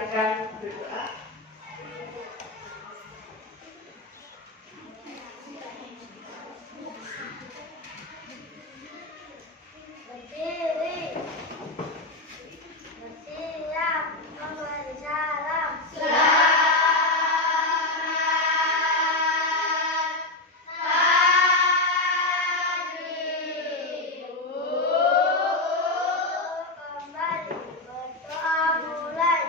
silakan berdoa. Berdiri, bersiap, memberi salam. Kembali berdoa mulai.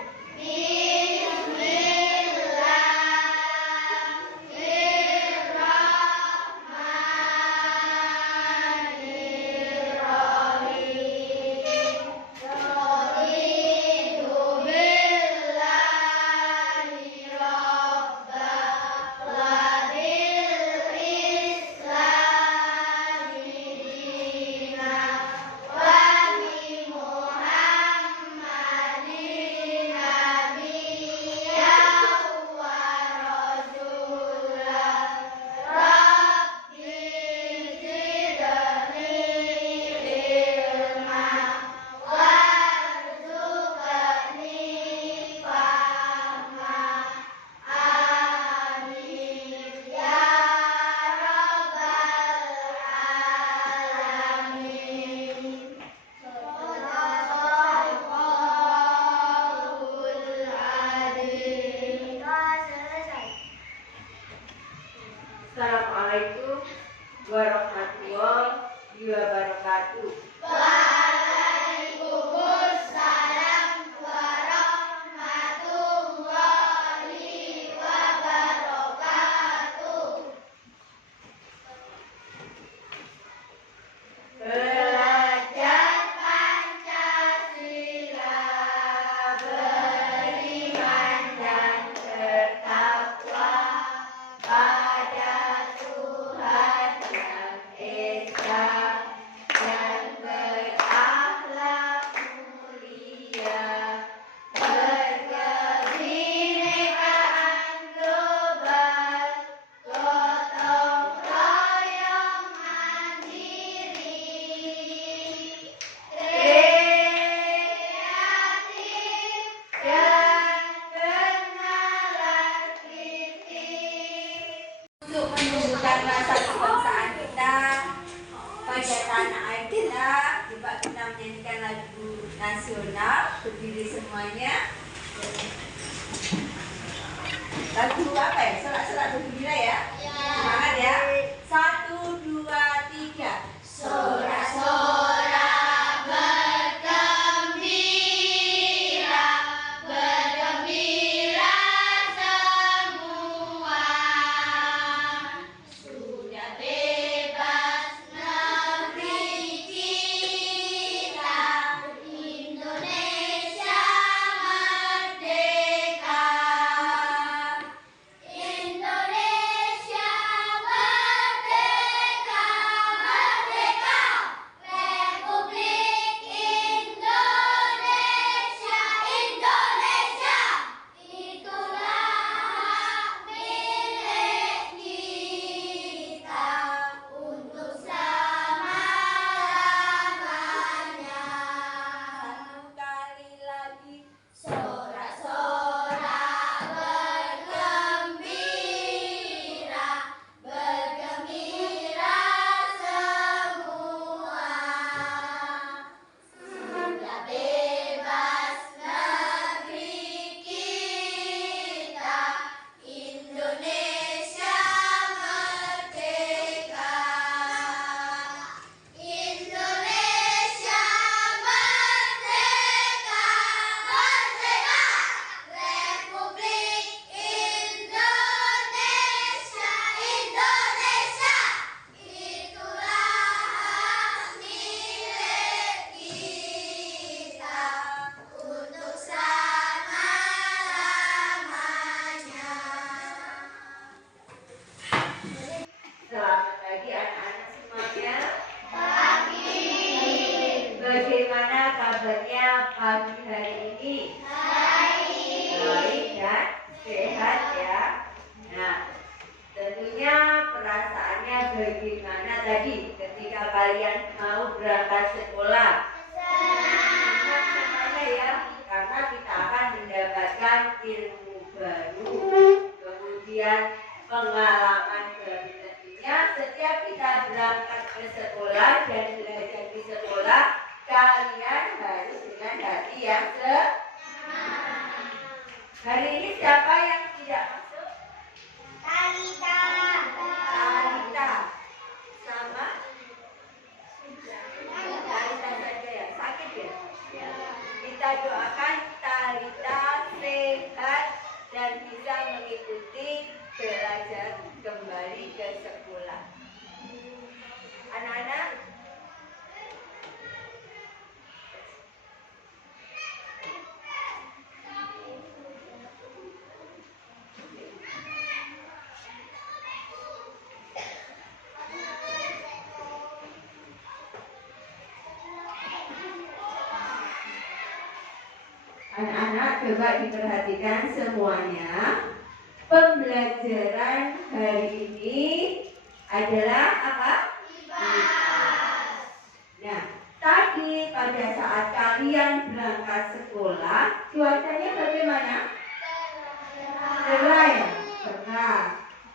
Assalamualaikum warahmatullahi wabarakatuh. Waalaikumsalam warahmatullahi wabarakatuh. Belajar Pancasila, beriman dan bertakwa pada Tuhan yang Esa dan berakhlak mulia, berkebinekaan global, gotong royong mandiri, kreatif dan kenalan kritis. Untuk menumbuhkan rasa kebangsaan kita pada tanah air kita, coba kita menyanyikan lagu nasional, berdiri semuanya. Lagu apa ya? Sorak-sorak bergembira ya? Semangat ya. 1, 2, 3. Sorak-sorak bergembira, bergembira semua. Sudah bebas negeri kita, Indonesia merdeka. Indonesia merdeka, merdeka. Republik Indonesia, Indonesia. Itulah hak milik kita untuk selama-lamanya. Satu kali lagi. Sorak-sorak bergembira, bergembira semua. Sudah bebas negeri kita, Indonesia merdeka. Indonesia merdeka, merdeka. Republik Indonesia, Indonesia. Itulah hak milik kita untuk selama-lamanya. Selamat pagi anak-anak semuanya. Pagi. Bagaimana kabarnya pagi hari ini? Baik dan sehat ya. Nah, tentunya perasaannya bagaimana tadi ketika kalian mau berangkat sekolah? Senang semuanya ya, karena kita akan mendapatkan kalian harus dengan hati yang semangat. Hari ini siapa yang tidak masuk? Talita. Talita. Sama? Talita saja ya. Sakit ya? Kita doakan Talita sehat dan bisa mengikuti belajar kembali ke sekolah. Anak-anak, coba diperhatikan semuanya. Pembelajaran hari ini adalah apa? Nah, tadi pada saat kalian berangkat sekolah, cuacanya bagaimana? Cerah ya? Cerah.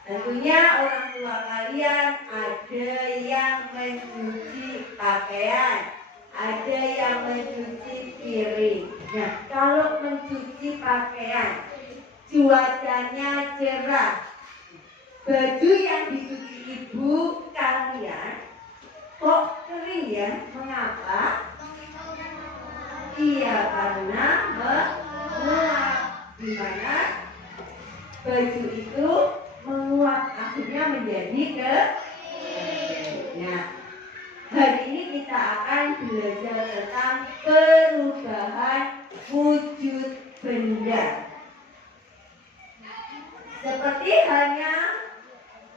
Tentunya orang tua kalian ada yang mencuci pakaian, ada yang mencuci piring. Nah, kalau mencuci pakaian, cuacanya cerah, baju yang dicuci ibu kalian kok kering ya? Mengapa? Iya, karena menguap. Dimana baju itu menguap, akhirnya menjadi kering. Nah, hari ini kita akan belajar tentang perubahan wujud benda. Seperti hanya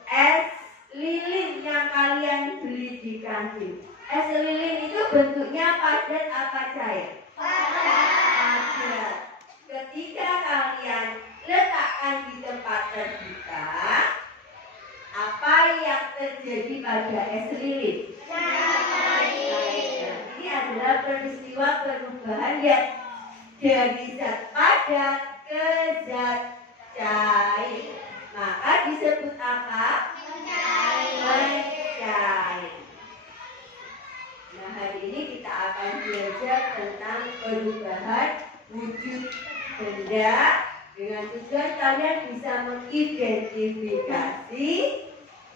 es lilin yang kalian beli di kantin. Es lilin itu bentuknya padat apa cair? Padat. Ketika kalian letakkan di tempat terbuka, apa yang terjadi pada es lilin? Cair. Ini adalah peristiwa perubahan yang dari zat padat ke zat cair. Maka disebut apa? Mencair. Nah, hari ini kita akan belajar tentang perubahan wujud benda dengan tujuan kalian bisa mengidentifikasi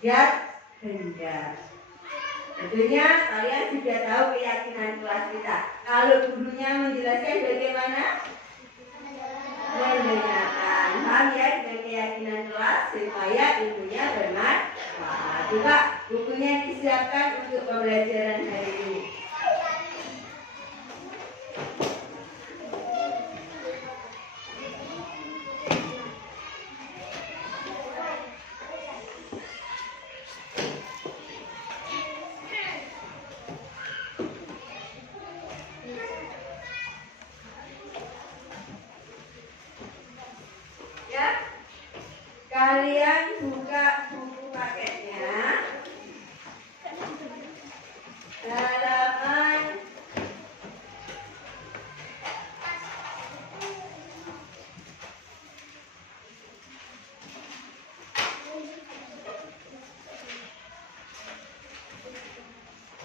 zat benda. Tentunya kalian sudah tahu keyakinan kelas kita. Kalau gurunya menjelaskan bagaimana? Mendengarkan. Paham ya dengan keyakinan kelas supaya ilmunya bermanfaat. Coba bukunya disiapkan untuk pembelajaran hari ini. Kalian buka buku paketnya halaman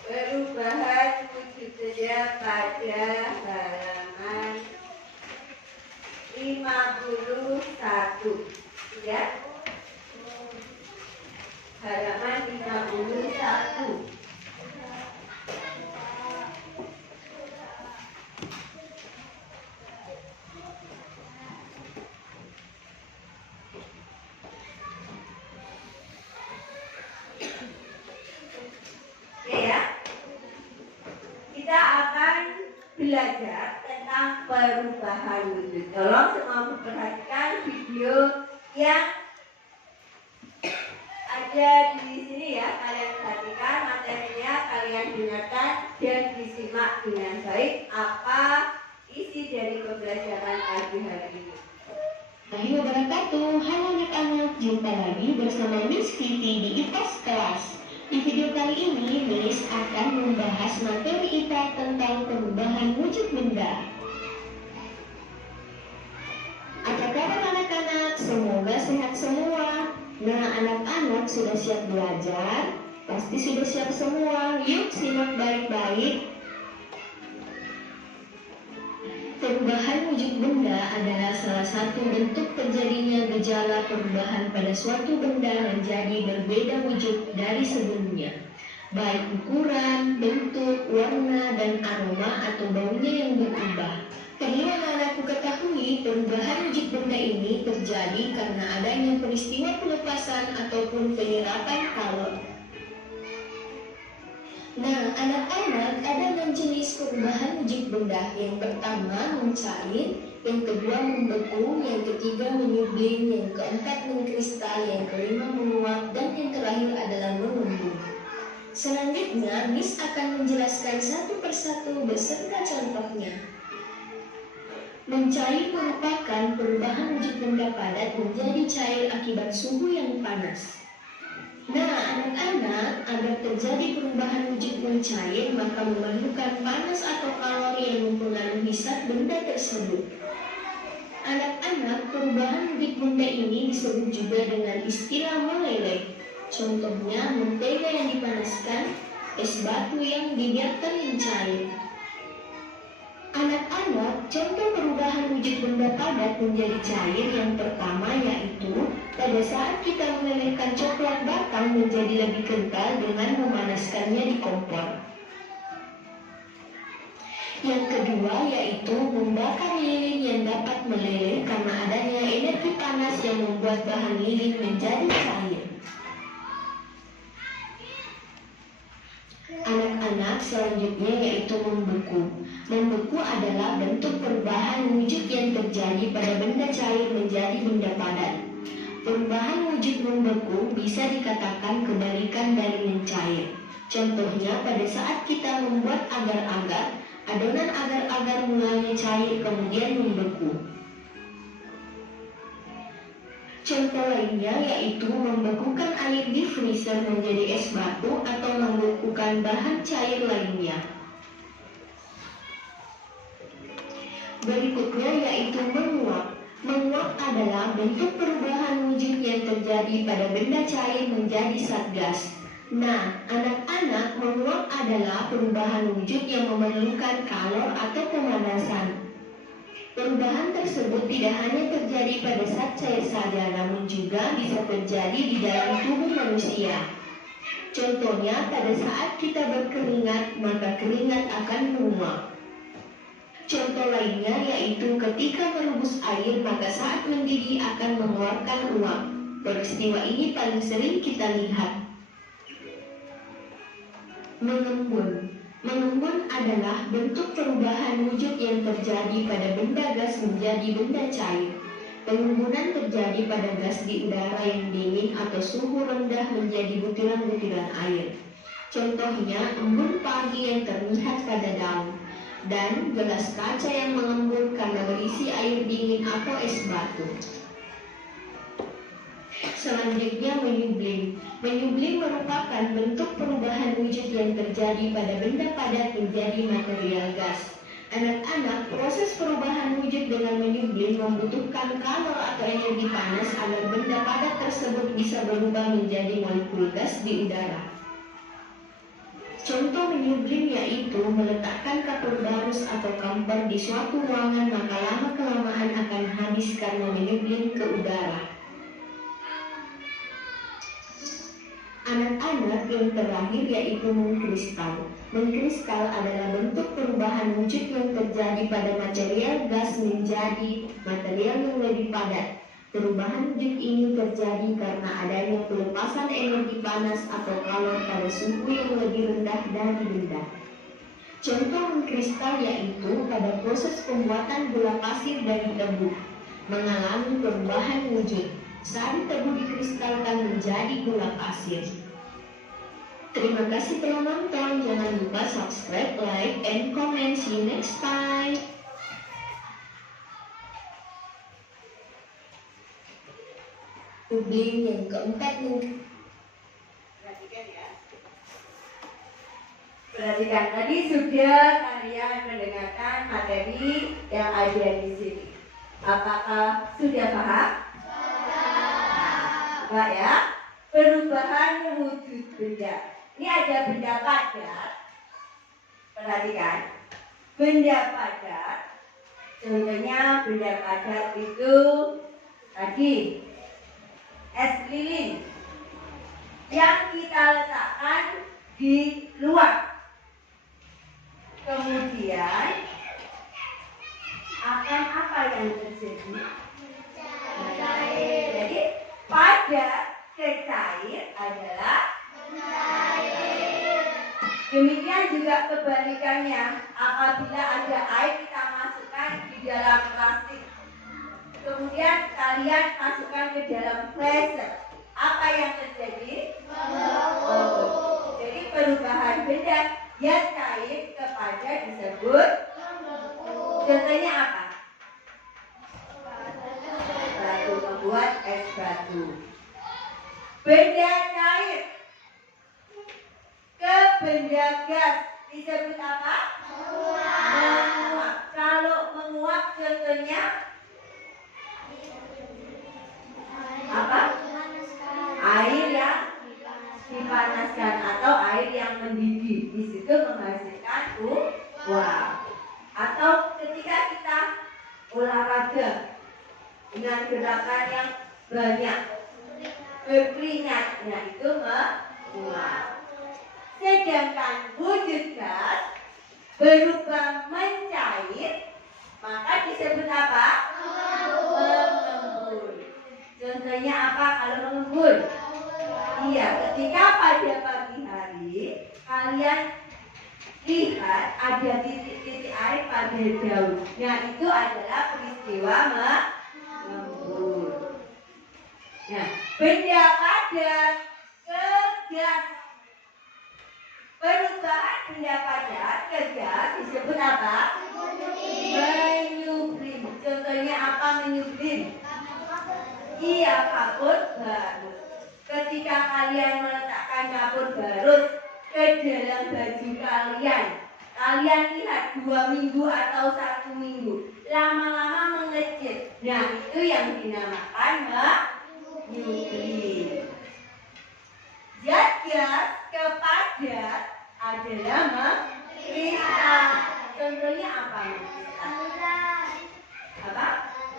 perubahan wujud benda pada halaman 51 ya. Halaman 51. Oke ya. Kita akan belajar tentang perubahan wujud. Tolong semua memperhatikan video yang ada di sini ya. Kalian perhatikan materinya, kalian dengarkan dan disimak dengan baik apa isi dari pembelajaran pagi hari ini. Assalamualaikum wabarakatuh. Halo anak-anak, jumpa lagi bersama Miss Titi di IPS Kelas. Di video kali ini, Miss akan membahas materi IPA tentang perubahan wujud benda. Apa kabar anak-anak? Semoga sehat semua. Nah, anak-anak sudah siap belajar? Pasti sudah siap semua. Yuk simak baik-baik. wujud benda adalah salah satu bentuk terjadinya gejala perubahan pada suatu benda menjadi berbeda wujud dari sebelumnya, baik ukuran, bentuk, warna, dan aroma atau baunya yang berubah. Perlu anak-anakku ketahui, perubahan wujud benda ini terjadi karena adanya peristiwa pelepasan ataupun penyerapan kalor. Nah, anak-anak, ada 6 jenis perubahan wujud benda. Yang pertama, mencair, yang kedua, membeku, yang ketiga, menyublim, yang keempat, mengkristal, yang kelima, menguap, dan yang terakhir adalah mengembung. Selanjutnya, Miss akan menjelaskan satu persatu beserta contohnya. Mencair merupakan perubahan wujud benda padat menjadi cair akibat suhu yang panas. Nah, anak-anak, agar terjadi perubahan wujud mencair, maka memerlukan panas atau kalori yang mempengaruhi zat benda tersebut. Anak-anak, perubahan wujud benda ini disebut juga dengan istilah meleleh. Contohnya, mentega yang dipanaskan, es batu yang dibiarkan mencair. Anak-anak, contoh perubahan wujud benda padat menjadi cair yang pertama yaitu pada saat kita melelehkan coklat batang menjadi lebih kental dengan memanaskannya di kompor. Yang kedua yaitu membakar lilin yang dapat meleleh karena adanya energi panas yang membuat bahan lilin menjadi cair. Anak-anak, selanjutnya yaitu membeku. Membeku adalah bentuk perubahan wujud yang terjadi pada benda cair menjadi benda padat. Perubahan wujud membeku bisa dikatakan kebalikan dari mencair. Contohnya pada saat kita membuat agar-agar, adonan agar-agar mulanya cair kemudian membeku. Contoh lainnya yaitu membekukan air di freezer menjadi es batu atau membekukan bahan cair lainnya. Berikutnya yaitu menguap. Menguap adalah bentuk perubahan wujud yang terjadi pada benda cair menjadi zat gas. Nah, anak-anak, menguap adalah perubahan wujud yang memerlukan kalor atau pemanasan. Perubahan tersebut tidak hanya terjadi pada zat cair saja, namun juga bisa terjadi di dalam tubuh manusia. Contohnya, pada saat kita berkeringat, maka keringat akan menguap. Contoh lainnya yaitu ketika merebus air, maka saat mendidih akan mengeluarkan uap. Peristiwa ini paling sering kita lihat. Mengembun. Mengembun adalah bentuk perubahan wujud yang terjadi pada benda gas menjadi benda cair. Pengembunan terjadi pada gas di udara yang dingin atau suhu rendah menjadi butiran-butiran air. Contohnya, embun pagi yang terlihat pada daun, dan gelas kaca yang mengembun karena berisi air dingin atau es batu. Selanjutnya menyublim. Menyublim merupakan bentuk perubahan wujud yang terjadi pada benda padat menjadi material gas. Anak-anak, proses perubahan wujud dengan menyublim membutuhkan kalor atau energi panas agar benda padat tersebut bisa berubah menjadi molekul gas di udara. Contoh menyublim yaitu meletakkan kapur barus atau kamper di suatu ruangan, maka lama-kelamaan akan habis karena menyublim ke udara. Anak-anak, yang terakhir yaitu mengkristal. Mengkristal adalah bentuk perubahan wujud yang terjadi pada material gas menjadi material yang lebih padat. Perubahan wujud ini terjadi karena adanya pelepasan energi panas atau kalor pada suhu yang lebih rendah dari benda. Contoh mengkristal yaitu pada proses pembuatan gula pasir dari tebu, mengalami perubahan wujud. Saat tebu dikristalkan menjadi gula pasir. Terima kasih telah nonton. Jangan lupa subscribe, like, and comment. See you next time. Menyublim yang keempat. Perhatikan ya. Perhatikan, tadi sudah kalian mendengarkan materi yang ada di sini. Apakah sudah paham? Pak ya, perubahan wujud benda. Ini ada benda padat. Perhatikan, benda padat Contohnya benda padat itu tadi es lilin yang kita letakkan di luar. Kemudian akan apa yang terjadi? Jadi padat ke cair adalah demikian juga kebalikannya. Apabila ada air kita masukkan di dalam plastik, kemudian kalian masukkan ke dalam freezer, apa yang terjadi? Jadi perubahan benda yang cair ke padat disebut contohnya apa? Batu, membuat es batu. Benda cair ke benda gas disebut apa? Menguap. Kalau menguap contohnya apa? Air yang dipanaskan atau air yang mendidih. Di situ menghasilkan uap. Atau ketika kita olahraga dengan gerakan yang banyak berkeringat, nah itu menguap. Sedangkan wujud gas berubah mencair, maka disebut apa? Mengembun. Contohnya apa kalau mengembun? Iya, ketika pada pagi hari kalian lihat ada titik-titik air pada daun. Nah itu adalah peristiwa mengembun. Nah, benda padat ke gas. Perubahan benda padat ke gas disebut apa? Menyublim. Contohnya apa menyublim? Iya, kapur barut. Ketika kalian meletakkan kapur barut ke dalam baju kalian, kalian lihat 2 minggu atau 1 minggu, lama-lama mengecil. Nah itu yang dinamakan menyublim. Zat gas ke padat adalah mengkristal. Contohnya apa? Apa?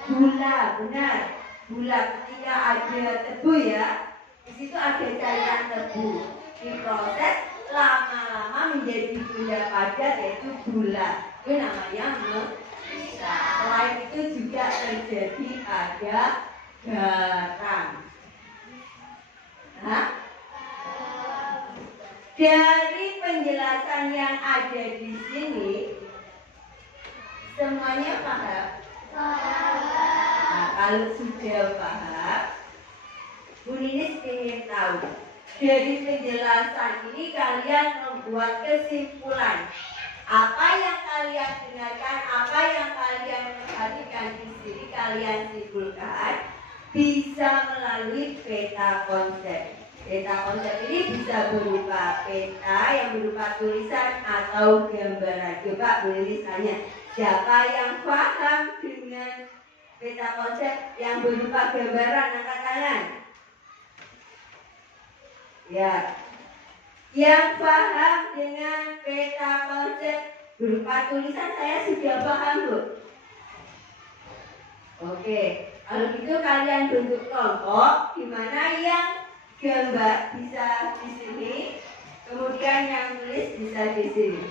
Gula, benar. Gula ketika ada tebu ya, di situ ada cairan tebu. Diproses lama-lama menjadi benda padat yaitu gula. Itu namanya mengkristal. Selain itu juga terjadi pada garam. Dari penjelasan yang ada di sini, semuanya paham? Nah, kalau sudah paham, Bu Ninis ingin tahu. Dari penjelasan ini kalian membuat kesimpulan. Apa yang kalian dengarkan, apa yang kalian perhatikan di sini, kalian simpulkan bisa melalui peta konsep. Peta konsep ini bisa berupa peta yang berupa tulisan atau gambaran. Coba boleh tanya, siapa yang paham dengan peta konsep yang berupa gambaran? Angkat tangan. Ya. Yang paham dengan peta konsep berupa tulisan saya sudah paham, Bu. Oke, kalau gitu kalian bentuk kelompok di mana yang gambar bisa di sini, kemudian yang tulis bisa di sini.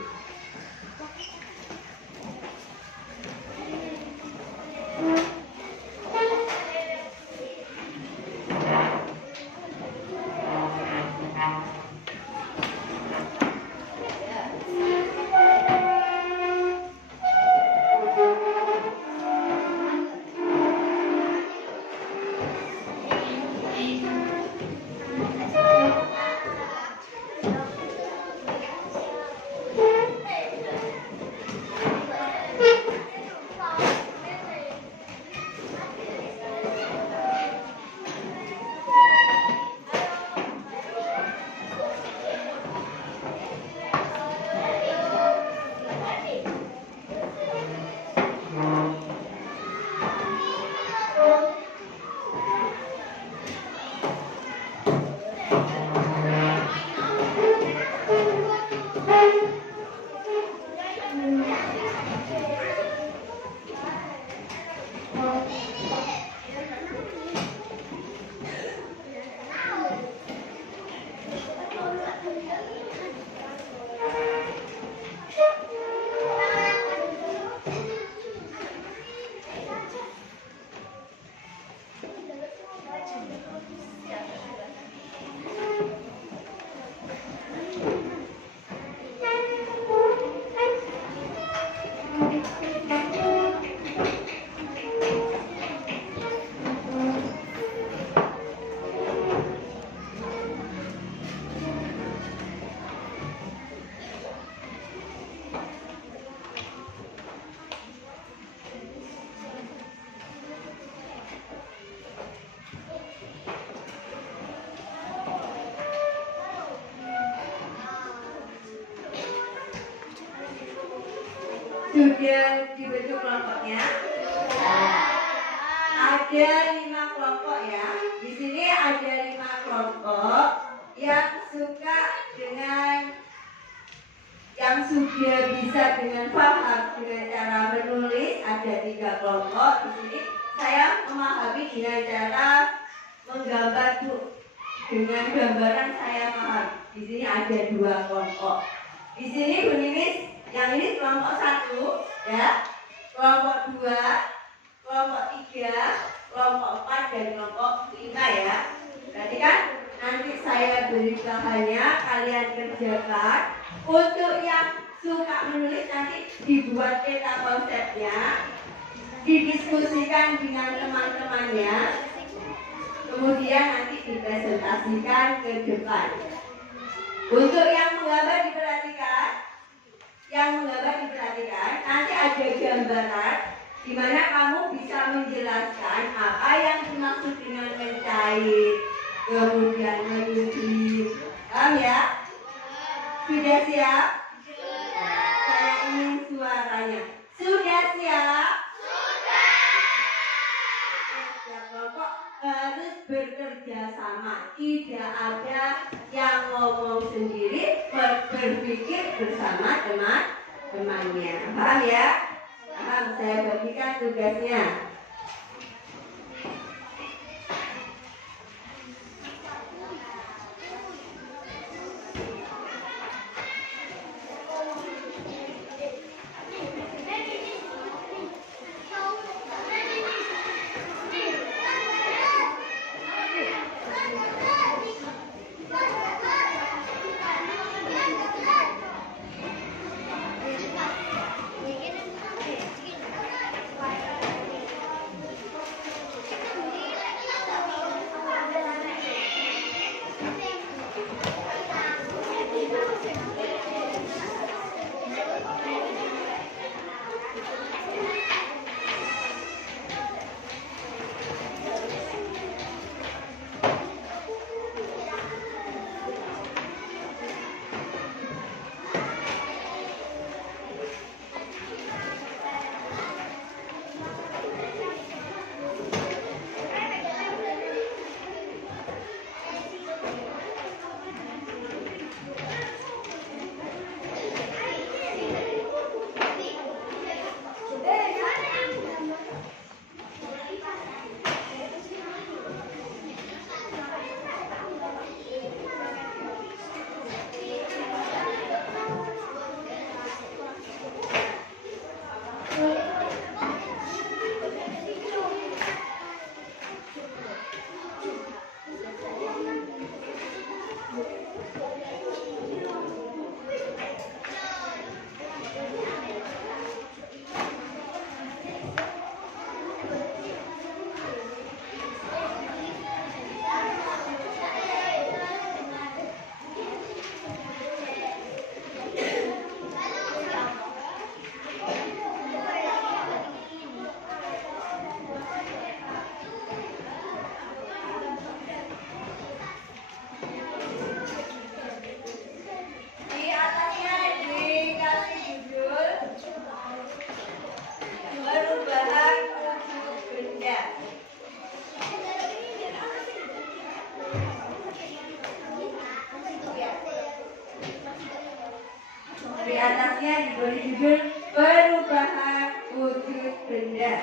Sudah dibentuk kelompoknya? Ada 5 kelompok ya. Di sini ada 5 kelompok yang suka dengan, yang sudah bisa dengan paham dengan cara menulis. Ada 3 kelompok. Di sini saya memahami dengan cara menggambar dengan gambaran saya paham. Di sini ada 2 kelompok. Di sini Bu Ninis, yang ini kelompok 1 ya, kelompok 2, kelompok 3, kelompok 4 dan kelompok 5 ya. Berarti kan nanti saya beri bahannya, kalian kerjakan. Untuk yang suka menulis nanti dibuat peta konsepnya, didiskusikan dengan teman-temannya, kemudian nanti dipresentasikan ke depan. Untuk yang menggambar diperhatikan, nanti ada gambaran di mana kamu bisa menjelaskan apa yang dimaksud dengan mencair, kemudian menyudut. Paham ya? Sudah siap? Saya ingin suaranya. Sudah siap? Setiap kelompok harus bekerja sama. Tidak ada yang ngomong sendiri, berpikir bersama teman-temannya. Paham ya? Paham, saya bagikan tugasnya. Di atasnya diberi judul perubahan wujud benda.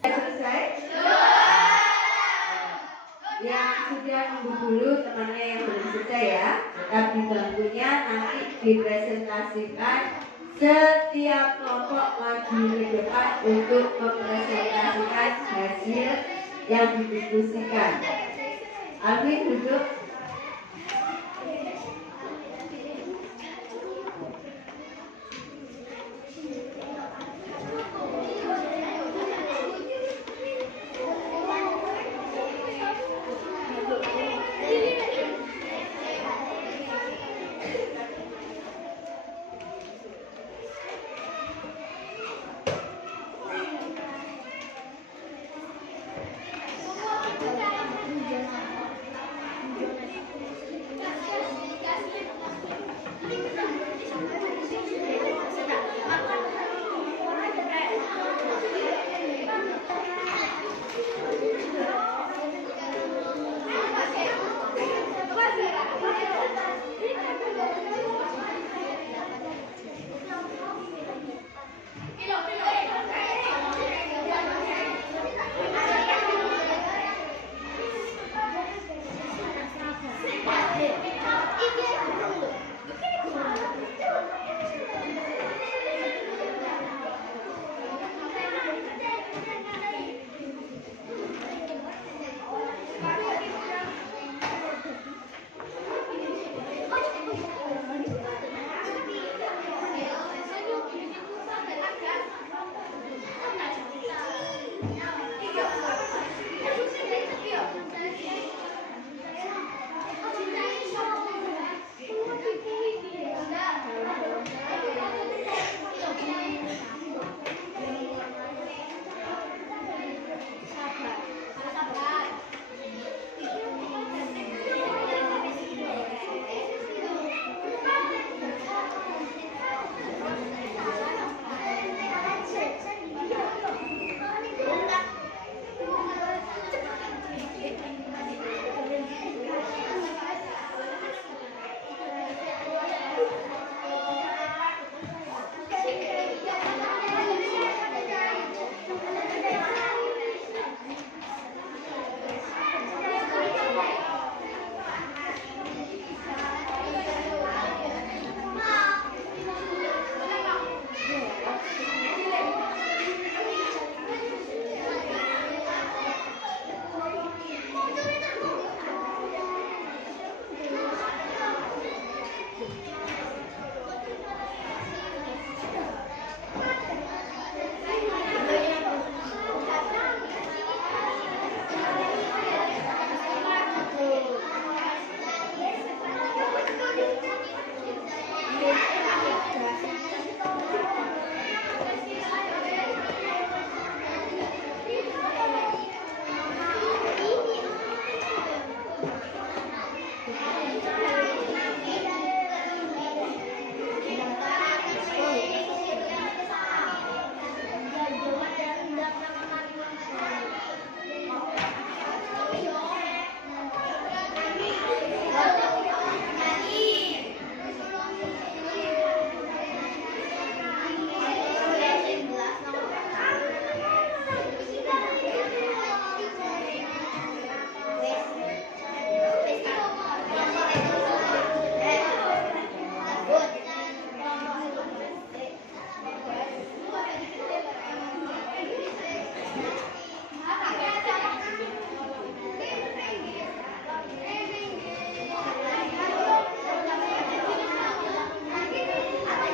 Selesai? Yang sudah nunggu dulu temannya yang belum selesai ya. Tetap di bangkunya, nanti dipresentasikan. Setiap kelompok maju ke depan untuk mempresentasikan hasil yang didiskusikan. Alvin duduk.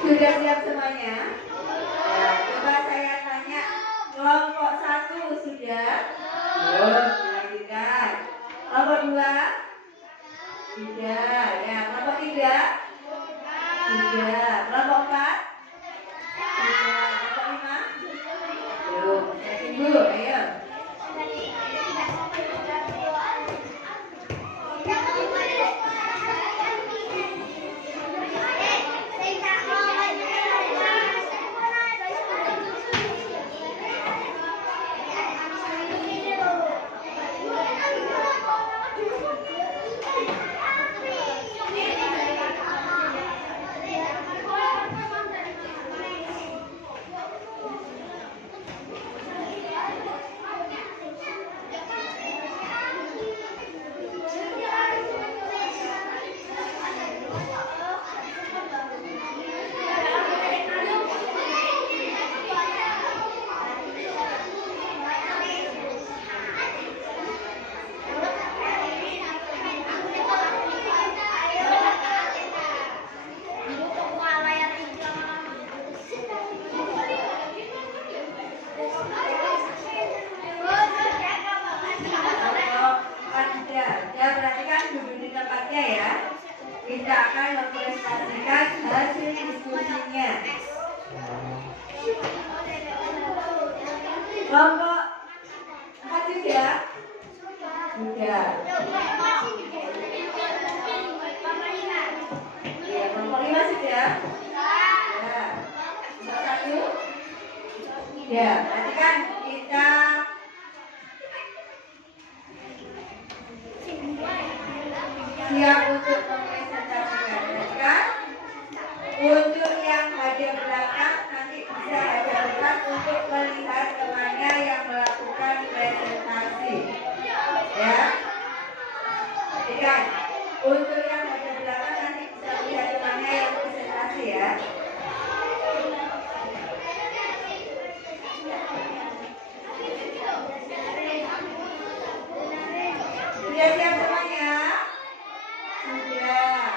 Sudah siap semuanya? Ya, coba saya tanya, kelompok 1 sudah? Dilanjutkan. Kelompok 2? Sudah. Ya, kelompok 3? Sudah. Kelompok 4? Sudah. Kelompok 5? Belum. Saya tunggu, ayo. Ya, perhatikan duduk di tempatnya ya. Kita akan mempresentasikan hasil diskusinya. Kelompok 4 sudah? Sudah. Ya, kelompok 5 sudah? Ya. Kelompok 1? Ya, perhatikan kita siap untuk mempresentasikan, kan? Untuk yang hadir belakang nanti bisa hadir depan untuk melihat temannya yang melakukan presentasi. Ya, kan? Untuk yang hadir belakang nanti bisa melihat temannya yang presentasi ya. Sudah siap semuanya? Sudah.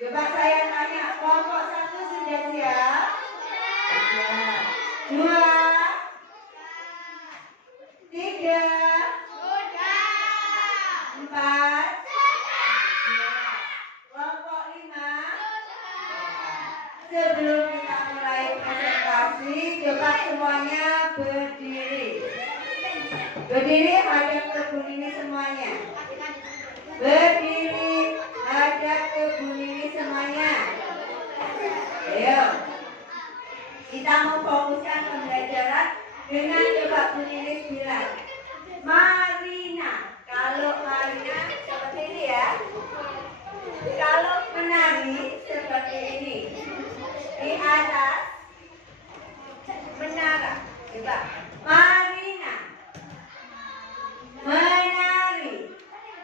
Coba saya tanya, kelompok 1 sudah siap? Sudah. 2, 3, 4, kelompok 5. Sebelum kita mulai presentasi, coba semuanya berdiri. Berdiri hadap ke Bu Nini semuanya. Berdiri hadap ke Bu Nini semuanya. Ayo. Kita mau fokuskan pembelajaran dengan coba Bu Nini bilang Marina. Kalau Marina seperti ini ya. Kalau menari seperti ini. Di atas menara. Coba Marina. Menari.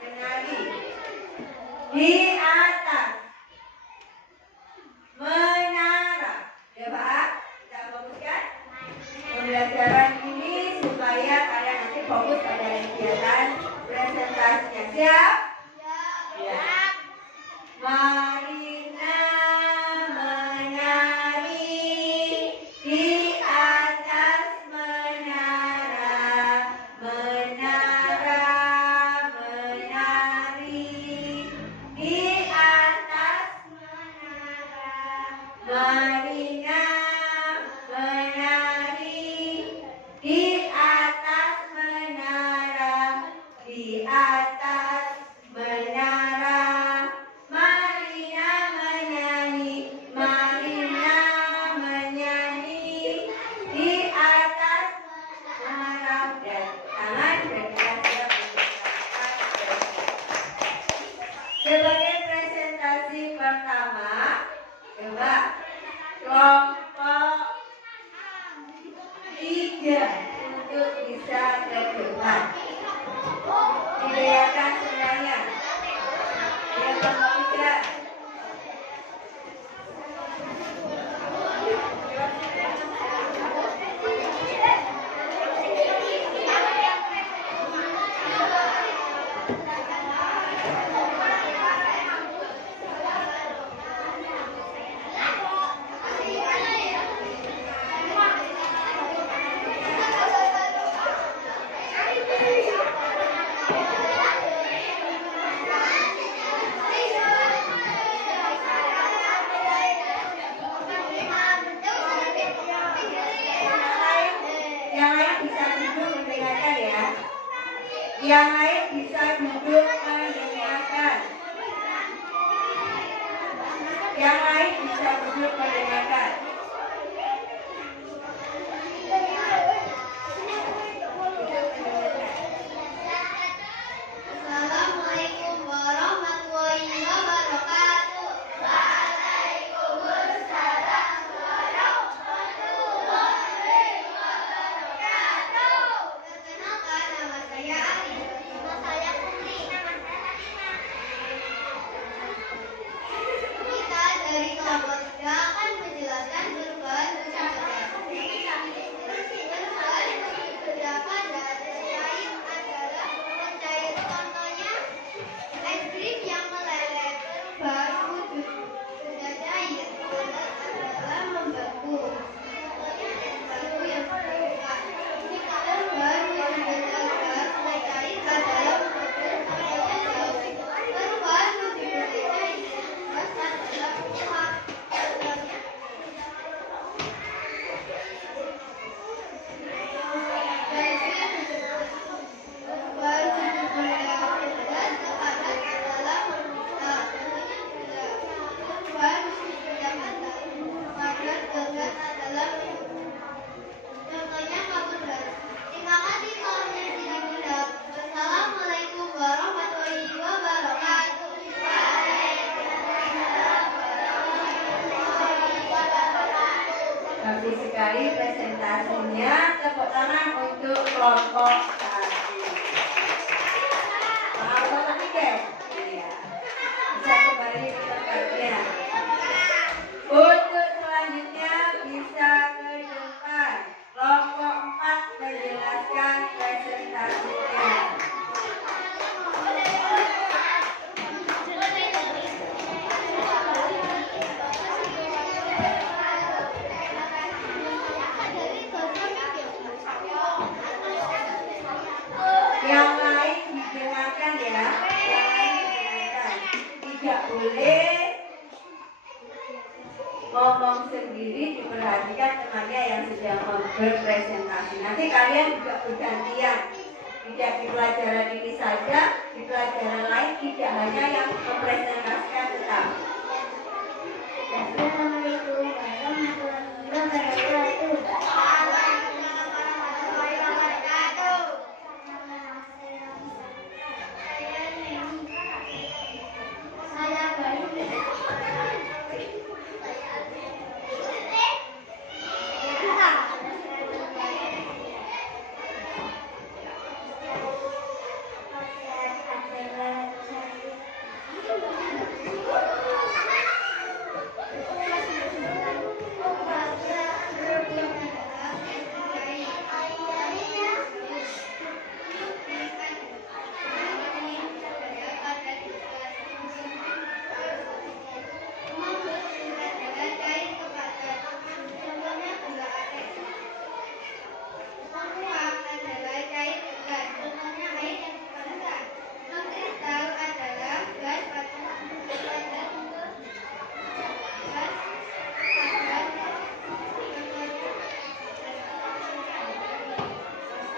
Menari. Di atas menara. Coba kita fokuskan pembelajaran ini supaya kalian nanti fokus pada kegiatan presentasinya. Siap? Ya. Marina menari di atas menara. Menara menari di atas menara. Marina menari di atas menara. Di atas menara. Marina menyanyi. Marina menyanyi di atas menara. Dan tangan dan siap untuk melakukan. Sebagai presentasi pertama, coba kelompok 3 untuk bisa ke depan. Dibayarkan semuanya. Ya, kelompok 3. Yang lain bisa duduk mendengarkan. Yang lain bisa duduk mendengarkan. Assalamualaikum warahmatullahi wabarakatuh. Waalaikumsalam warahmatullahi wabarakatuh. Perkenalkan, nama saya Ali. Nama saya Putri. Nama saya Salima. Kita dari kelompok 3 akan menjelaskan perubahan musim hujan. Beberapa data lain adalah pencair, contohnya es krim yang meleleh berubah wujud sudah cair adalah membeku. Contohnya es batu yang terbuka berubah wujud agar mulai cair adalah membeku. Contohnya daun berubah wujud mulai cair adalah uap. Assalamualaikum warahmatullahi wabarakatuh. Bagus sekali presentasinya. Tepuk tangan untuk kelompok 1. Kelompok 3. Iya. Bisa kembali ke tempatnya. Untuk selanjutnya bisa ke depan. Kelompok 4 menjelaskan presentasinya. Yang lain didengarkan ya. Yang lain didengarkan. Tidak boleh ngomong sendiri, diperhatikan temannya yang sedang berpresentasi. Nanti kalian juga bergantian. Tidak di pelajaran ini saja, di pelajaran lain tidak hanya yang mempresentasikan tetap. Assalamualaikum warahmatullahi wabarakatuh. Waalaikumsalam warahmatullahi wabarakatuh. Saya Neni. Saya baru.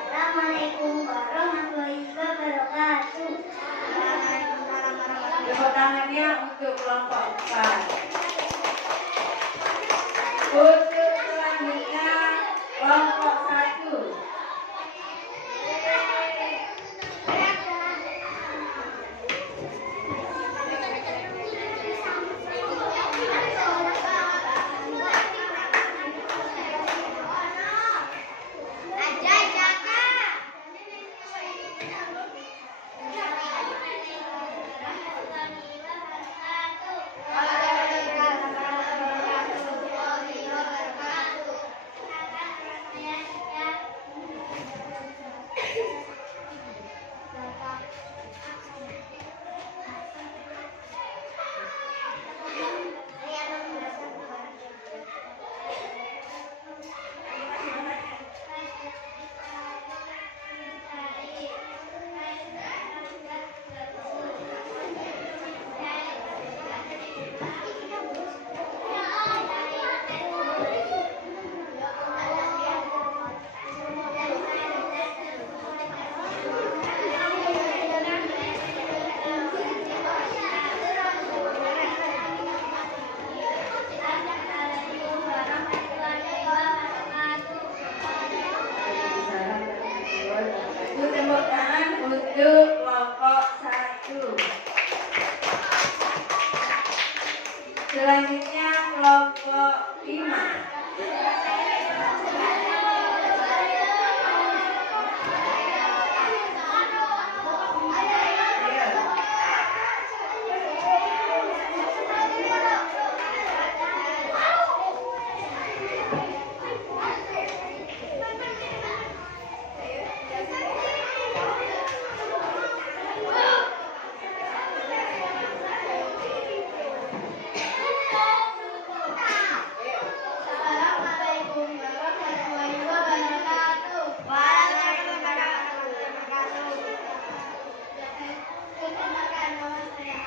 Assalamualaikum warahmatullahi wabarakatuh. Tepuk tangannya untuk kelompok 4. Untuk selanjutnya kelompok 1. Waalaikumsalam warahmatullahi wabarakatuh. Selanjutnya kelompok 5. Assalamualaikum warahmatullahi wabarakatuh. Waalaikumsalam warahmatullahi wabarakatuh. Perkenalkan nama saya.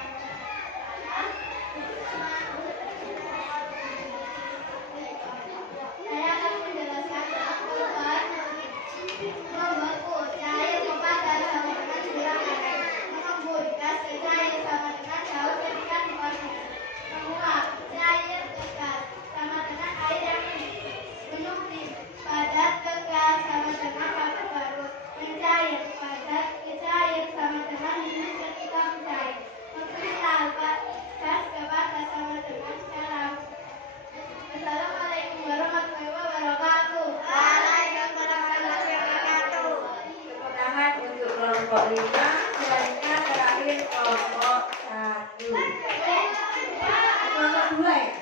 Saya akan menjelaskan tentang perubahan membeku cair kepada sama dengan gerakan mengembun gas ke cair sama dengan jauh ketika dipakai menguap cair ke gas sama dengan air yang menukik padat ke gas sama dengan batu baru mencair padat ke cair sama dengan dingin ketika mencair mengkristal gas ke padat sama dengan sekarang. Assalamualaikum warahmatullahi wabarakatuh. Waalaikumsalam warahmatullahi wabarakatuh. Tepuk tangan untuk kelompok 5. Selanjutnya terakhir kelompok 1. Kelompok 2 ya? Iya.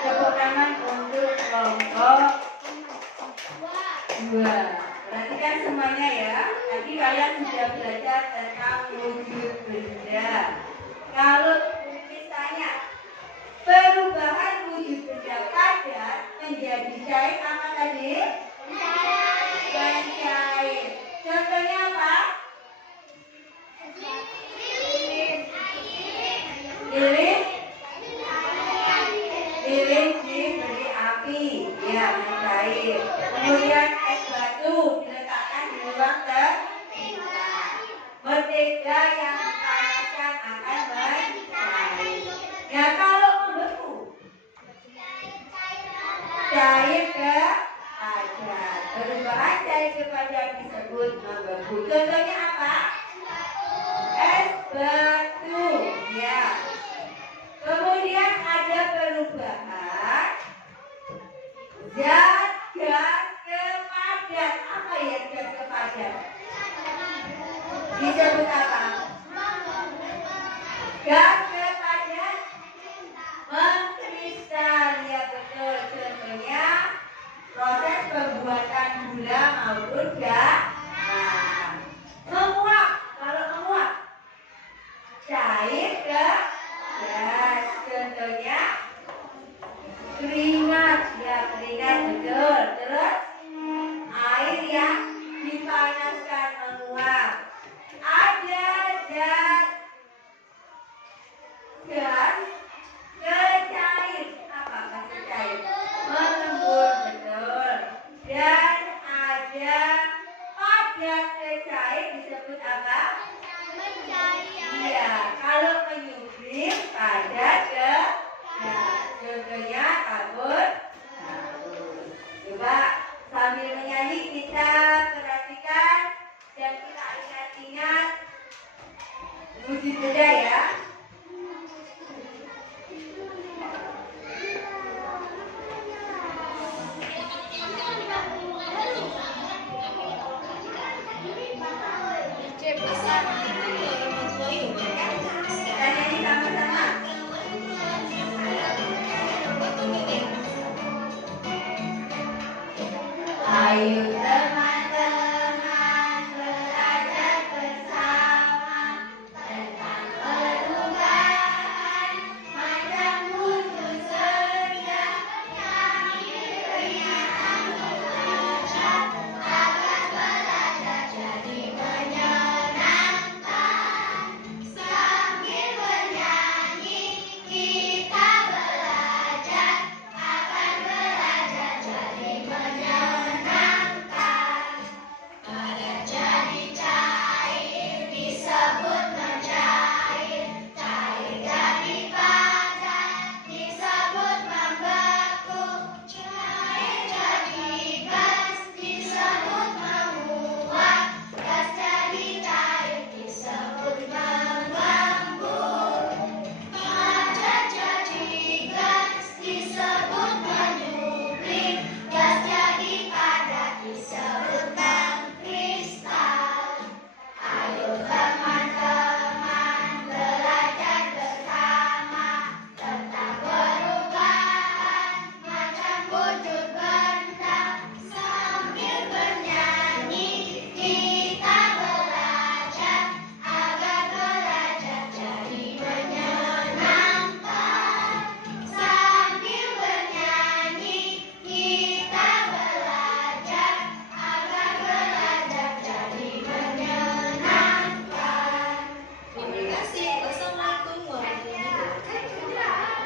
Tepuk tangan untuk kelompok 2. Perhatikan semuanya ya. Tadi kalian sudah belajar tentang wujud benda. Kalau misalnya perubahan wujud benda padat menjadi cair apa tadi? Cair. Contohnya apa? Lilin. Lilin diberi api, ya mencair. Kemudian es batu diletakkan di ruang terbuka. Mentega yang dipanaskan akan mencair. Ya kalau membeku, cair ke padat. Perubahan cair ke padat disebut membeku. Contohnya apa? Es batu, ya. Kemudian ada perubahan zat gas ke padat. Apa ya gas ke padat? Disebut apa? Gas ke padat mengkristal. Ya betul. Contohnya proses pembuatan gula maupun garam. Menguap. Kalau menguap cair ke gas. Contohnya keringat. Ya keringat betul. Terus air yang dipanaskan menguap. Ada zat Wujud beda ya. Kita nyanyi sama-sama. Ayo teman-teman belajar bersama tentang perubahan macam muncul senja kenyataan belajar agar belajar jadi menyenangkan sambil bernyanyi kita belajar akan belajar jadi menyenangkan. Pada jadi cair disebut mencair, cair jadi padat disebut membeku, cair jadi gas disebut menguap, gas jadi cair disebut mengembun, padat jadi gas disebut menyublim, gas jadi padat disebut mengkristal. Ayo teman-teman belajar bersama tentang perubahan macam wujud benda sambil bernyanyi kita belajar agar belajar jadi menyenangkan sambil bernyanyi kita belajar agar belajar jadi menyenangkan. Terima kasih. Wassalamualaikum warahmatullahi wabarakatuh.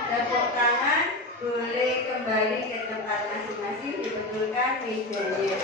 Tepuk tangan, boleh kembali ke tempat masing-masing, dibetulkan mejanya.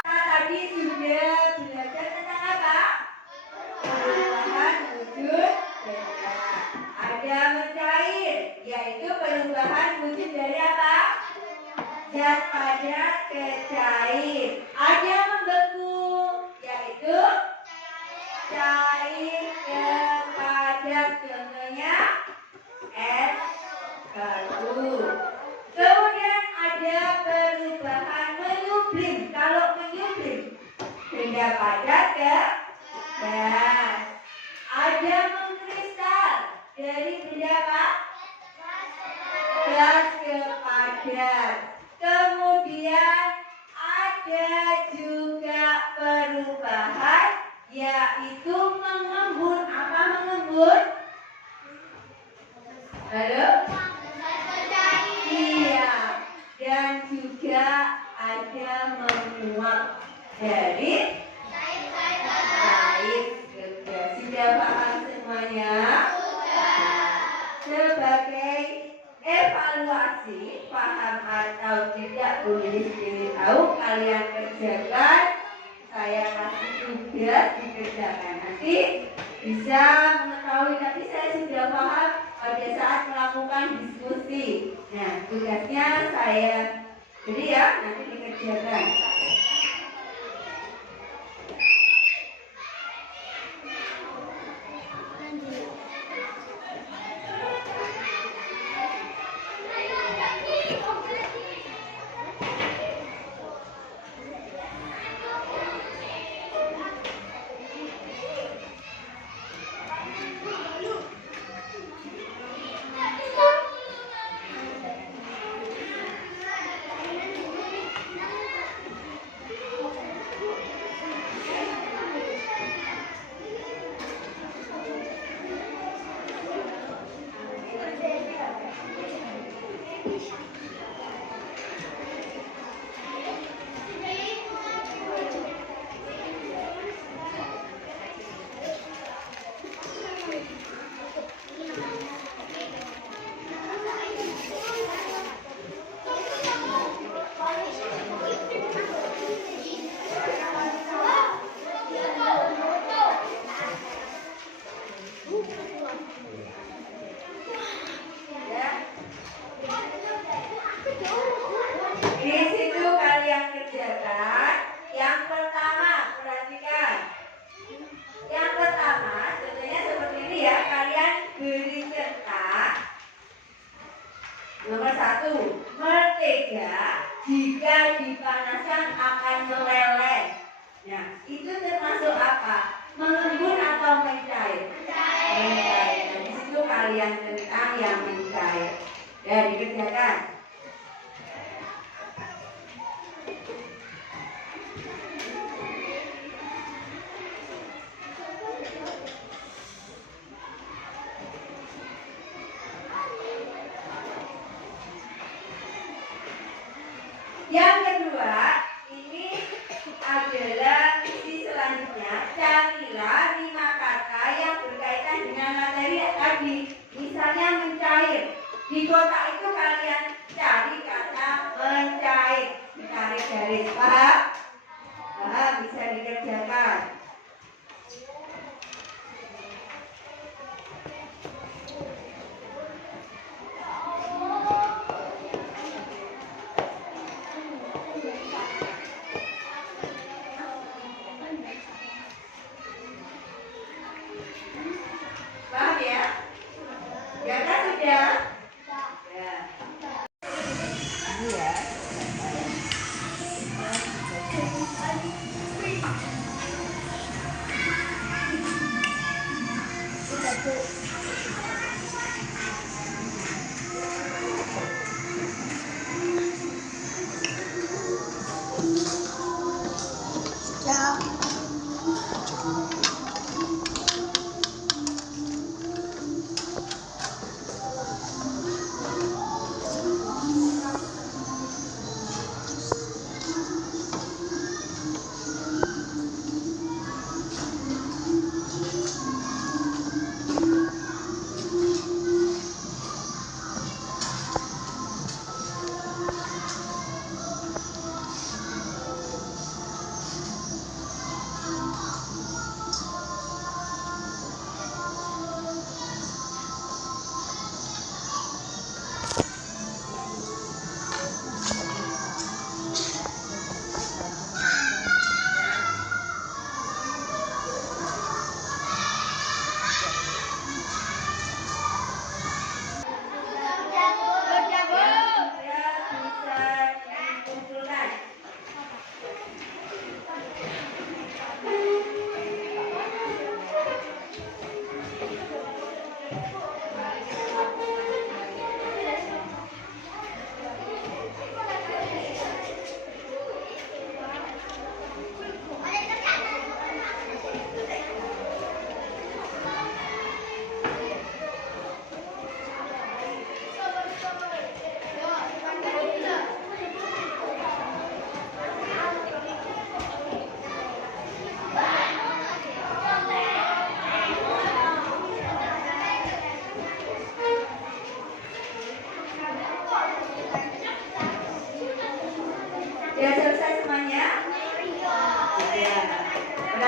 Tadi sudah belajar tentang apa? Perubahan wujud benda. Ada mencair, yaitu perubahan wujud dari apa? Zat padat ke cair. Ada membeku, yaitu cair ke padat. Contohnya es batu. Kemudian ada perubahan menyublim. Kalau menyublim, benda padat ke gas. Ada mengkristal, dari benda apa? Gas ke padat. Kemudian ada juga perubahan, yaitu mengembun. Apa mengembun? Halo? Iya, evaluasi paham atau tidak Bu Lilis ingin tahu, kalian kerjakan, saya kasih tugas dikerjakan. Nanti bisa mengetahui nanti saya sudah paham pada saat melakukan diskusi. Nah, tugasnya saya beri ya, nanti dikerjakan. Di situ kalian kerjakan. Yang pertama, perhatikan. Yang pertama, contohnya seperti ini ya. Kalian beri cetak. Nomor 1, mentega jika dipanaskan akan meleleh. Nah, itu termasuk apa? Mengembun atau mencair? Mencair. Nah, di situ kalian tentang yang mencair. Ya, dikerjakan. Yang kedua, ini adalah misi selanjutnya. Carilah 5 kata yang berkaitan dengan materi tadi. Misalnya mencair. Di kotak itu kalian cari kata mencair. Ditarik garis, paham? Paham, bisa dikerjakan. Paham ya? Ya kan sudah? Ya. Ini ya.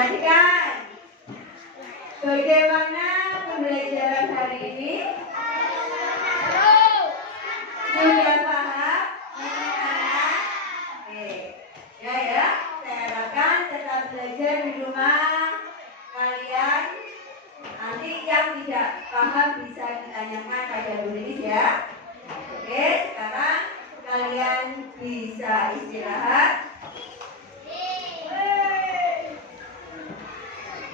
Perhatikan. Bagaimana pembelajaran hari ini? Sudah paham? Oke. Ya. Saya harapkan tetap belajar di rumah kalian. Nanti yang tidak paham bisa ditanyakan pada Bu Lilis ya. Oke, sekarang kalian bisa istirahat.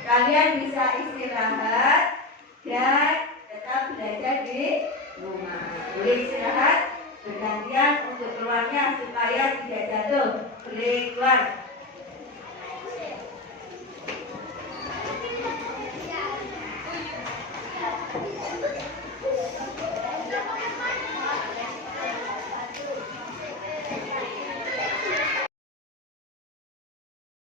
Kalian bisa istirahat dan tetap belajar di rumah. Boleh istirahat bergantian untuk keluarnya supaya tidak jatuh. Boleh keluar.